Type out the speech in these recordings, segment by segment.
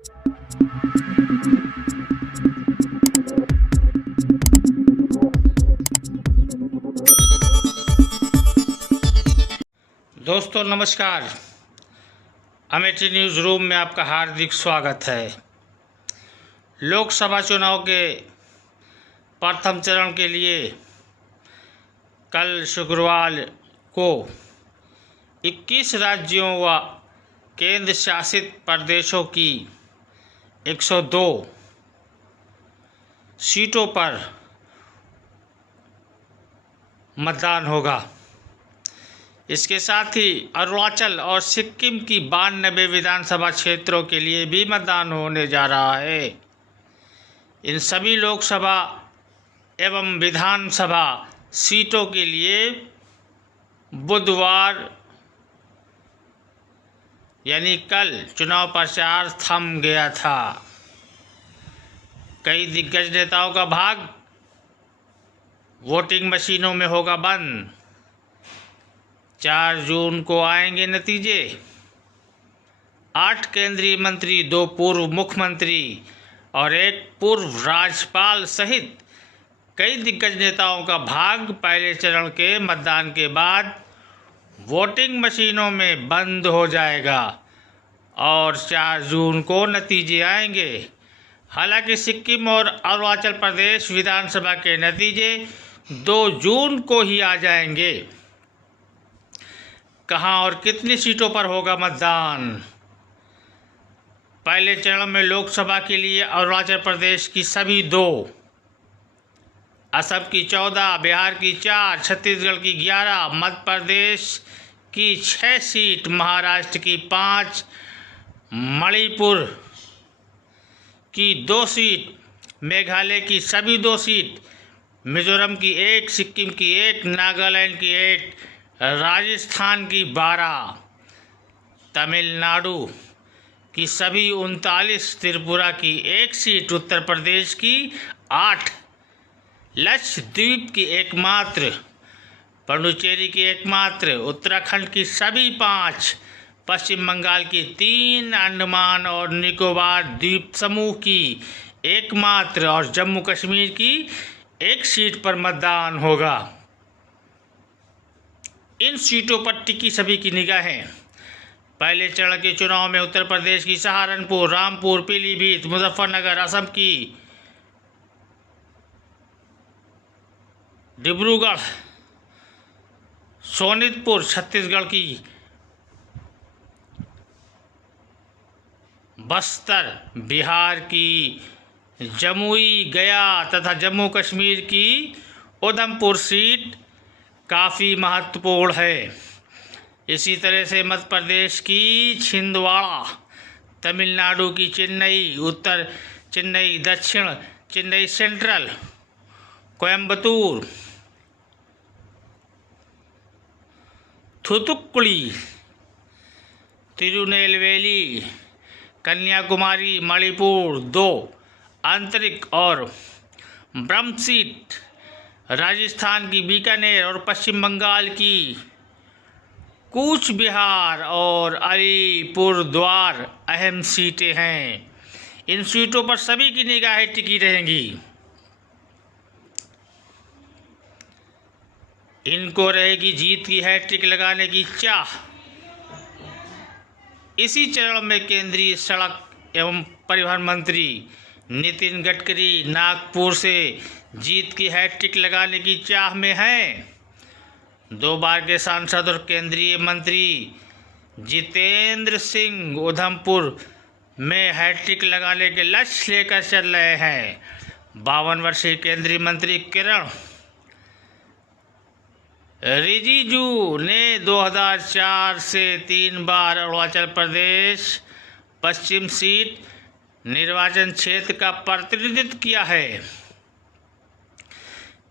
दोस्तों नमस्कार, Amethi news room में आपका हार्दिक स्वागत है। लोकसभा चुनाव के प्रथम चरण के लिए कल शुक्रवार को 21 राज्यों व केंद्र शासित प्रदेशों की 102 सीटों पर मतदान होगा। इसके साथ ही अरुणाचल और सिक्किम की 92 विधानसभा क्षेत्रों के लिए भी मतदान होने जा रहा है। इन सभी लोकसभा एवं विधानसभा सीटों के लिए बुधवार यानी कल चुनाव प्रचार थम गया था। कई दिग्गज नेताओं का भाग वोटिंग मशीनों में होगा बंद। 4 जून को आएंगे नतीजे। 8 केंद्रीय मंत्री, 2 पूर्व मुख्यमंत्री और 1 पूर्व राज्यपाल सहित कई दिग्गज नेताओं का भाग पहले चरण के मतदान के बाद वोटिंग मशीनों में बंद हो जाएगा और 4 जून को नतीजे आएंगे। हालांकि सिक्किम और अरुणाचल प्रदेश विधानसभा के नतीजे 2 जून को ही आ जाएंगे। कहां और कितनी सीटों पर होगा मतदान? पहले चरण में लोकसभा के लिए अरुणाचल प्रदेश की सभी 2, असम की 14, बिहार की 4, छत्तीसगढ़ की 11, मध्य प्रदेश की 6 सीट, महाराष्ट्र की 5, मणिपुर की 2 सीट, मेघालय की सभी 2 सीट, मिजोरम की 1, सिक्किम की 1, नागालैंड की 1, राजस्थान की 12, तमिलनाडु की सभी 39, त्रिपुरा की 1 सीट, उत्तर प्रदेश की 8, लक्षद्वीप की एकमात्र, पुडुचेरी की एकमात्र, उत्तराखंड की सभी 5, पश्चिम बंगाल की 3, अंडमान और निकोबार द्वीप समूह की एकमात्र और जम्मू कश्मीर की 1 सीट पर मतदान होगा। इन सीटों पर टिकी सभी की निगाहें। पहले चरण के चुनाव में उत्तर प्रदेश की सहारनपुर, रामपुर, पीलीभीत, मुजफ्फरनगर, असम की डिब्रूगढ़, सोनितपुर, छत्तीसगढ़ की बस्तर, बिहार की जमुई, गया तथा जम्मू कश्मीर की उधमपुर सीट काफ़ी महत्वपूर्ण है। इसी तरह से मध्य प्रदेश की छिंदवाड़ा, तमिलनाडु की चेन्नई, उत्तर चेन्नई, दक्षिण चेन्नई सेंट्रल, कोयम्बटूर, थूथुक्कुडी, तिरुनेलवेली, कन्याकुमारी, मणिपुर 2 आंतरिक और ब्रह्म सीट, राजस्थान की बीकानेर और पश्चिम बंगाल की कूच बिहार और अलीपुरद्वार अहम सीटें हैं। इन सीटों पर सभी की निगाहें टिकी रहेंगी। इनको रहेगी जीत की हैट्रिक लगाने की चाह। इसी चरण में केंद्रीय सड़क एवं परिवहन मंत्री नितिन गडकरी नागपुर से जीत की हैट्रिक लगाने की चाह में हैं। 2 बार के सांसद और केंद्रीय मंत्री जितेंद्र सिंह उधमपुर में हैट्रिक लगाने के लक्ष्य लेकर चल रहे हैं। 52 वर्षीय केंद्रीय मंत्री किरण रिजिजू ने 2004 से 3 बार अरुणाचल प्रदेश पश्चिम सीट निर्वाचन क्षेत्र का प्रतिनिधित्व किया है।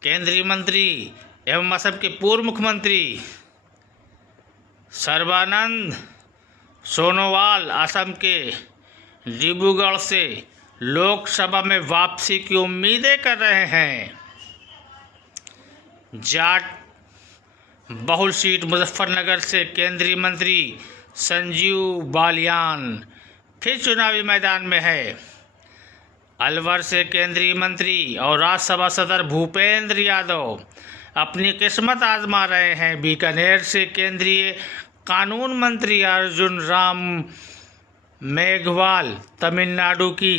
केंद्रीय मंत्री एवं असम के पूर्व मुख्यमंत्री सर्बानंद सोनोवाल असम के डिब्रूगढ़ से लोकसभा में वापसी की उम्मीदें कर रहे हैं। जाट बहुल सीट मुजफ्फरनगर से केंद्रीय मंत्री संजीव बालियान फिर चुनावी मैदान में है। अलवर से केंद्रीय मंत्री और राज्यसभा सदस्य भूपेंद्र यादव अपनी किस्मत आजमा रहे हैं। बीकानेर से केंद्रीय कानून मंत्री अर्जुन राम मेघवाल, तमिलनाडु की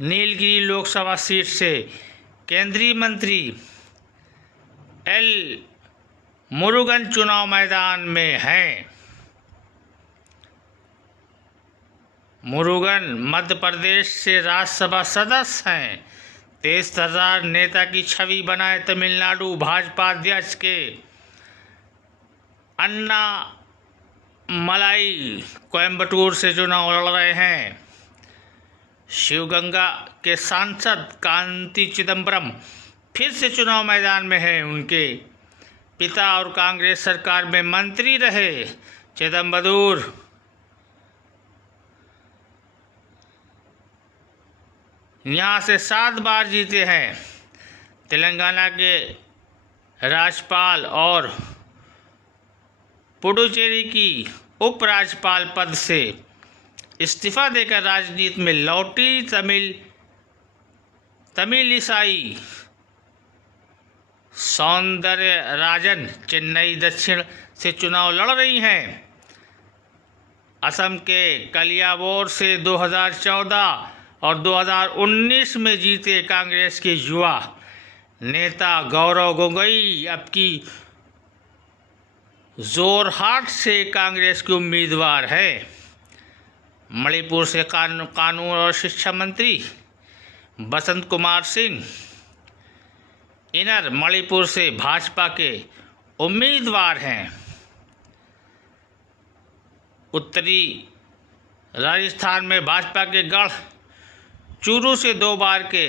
नीलगिरी लोकसभा सीट से केंद्रीय मंत्री एल मुरुगन चुनाव मैदान में हैं। मुरुगन मध्य प्रदेश से राज्यसभा सदस्य हैं। तेज तर्रार नेता की छवि बनाए तमिलनाडु भाजपा अध्यक्ष के अन्ना मलाई कोयम्बटूर से चुनाव लड़ रहे हैं। शिवगंगा के सांसद कांति चिदम्बरम फिर से चुनाव मैदान में हैं। उनके पिता और कांग्रेस सरकार में मंत्री रहे चिदम्बरम यहाँ से 7 बार जीते हैं। तेलंगाना के राज्यपाल और पुडुचेरी की उपराज्यपाल पद से इस्तीफा देकर राजनीति में लौटी तमिलिसाई सौंदरराजन चेन्नई दक्षिण से चुनाव लड़ रही हैं। असम के कलियाबोर से 2014 और 2019 में जीते कांग्रेस के युवा नेता गौरव गोगोई अब की जोरहाट से कांग्रेस के उम्मीदवार है। मणिपुर से कानून और शिक्षा मंत्री बसंत कुमार सिंह इनर मणिपुर से भाजपा के उम्मीदवार हैं। उत्तरी राजस्थान में भाजपा के गढ़ चूरू से 2 बार के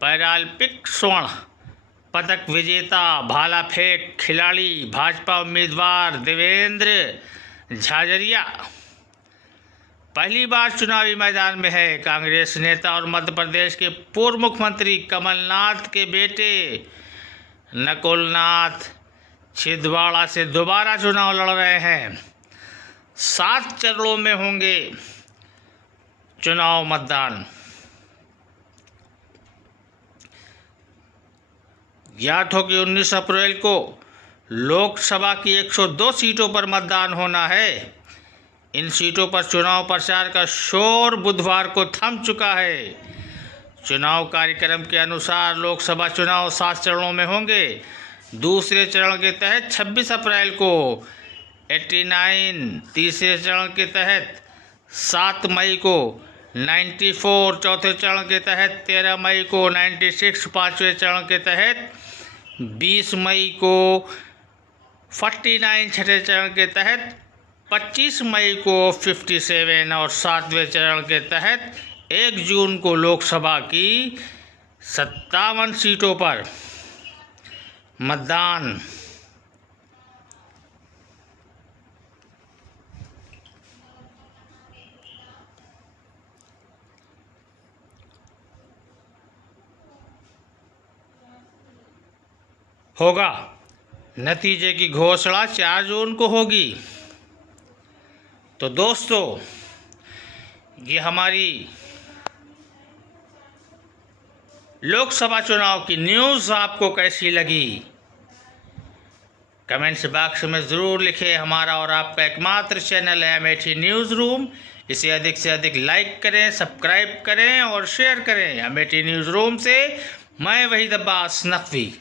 पैरालंपिक स्वर्ण पदक विजेता भाला फेंक खिलाड़ी भाजपा उम्मीदवार देवेंद्र झाझरिया पहली बार चुनावी मैदान में है। कांग्रेस नेता और मध्य प्रदेश के पूर्व मुख्यमंत्री कमलनाथ के बेटे नकुलनाथ छिंदवाड़ा से दोबारा चुनाव लड़ रहे हैं। 7 चरणों में होंगे चुनाव मतदान। ज्ञात हो कि 19 अप्रैल को लोकसभा की 102 सीटों पर मतदान होना है। इन सीटों पर चुनाव प्रचार का शोर बुधवार को थम चुका है। चुनाव कार्यक्रम के अनुसार लोकसभा चुनाव 7 चरणों में होंगे। दूसरे चरण के तहत 26 अप्रैल को 89, तीसरे चरण के तहत 7 मई को 94, चौथे चरण के तहत 13 मई को 96, पाँचवें चरण के तहत 20 मई को 49, छठे चरण के तहत 25 मई को 57 और 7वें चरण के तहत 1 जून को लोकसभा की 57 सीटों पर मतदान। होगा। नतीजे की घोषणा 4 जून को होगी। तो दोस्तों, ये हमारी लोकसभा चुनाव की न्यूज़ आपको कैसी लगी? कमेंट्स बॉक्स में ज़रूर लिखें। हमारा और आपका एकमात्र चैनल है अमेठी न्यूज़ रूम। इसे अधिक से अधिक लाइक करें, सब्सक्राइब करें और शेयर करें। अमेठी न्यूज़ रूम से मैं वहीद अब्बास नकवी।